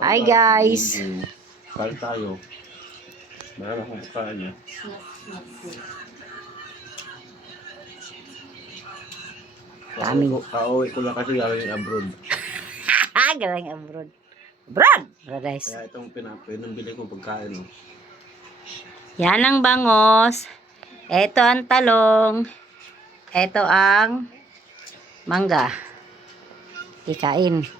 Hi guys. Kain tayo. Meron akong kain niya. Kauwi ko lang kasi galing abroad. Galing abroad. Abroad! Paradise. Kaya itong pinambili kong pagkain. Oh. Yan ang bangos. Ito ang talong. Ito ang mangga. Ikain.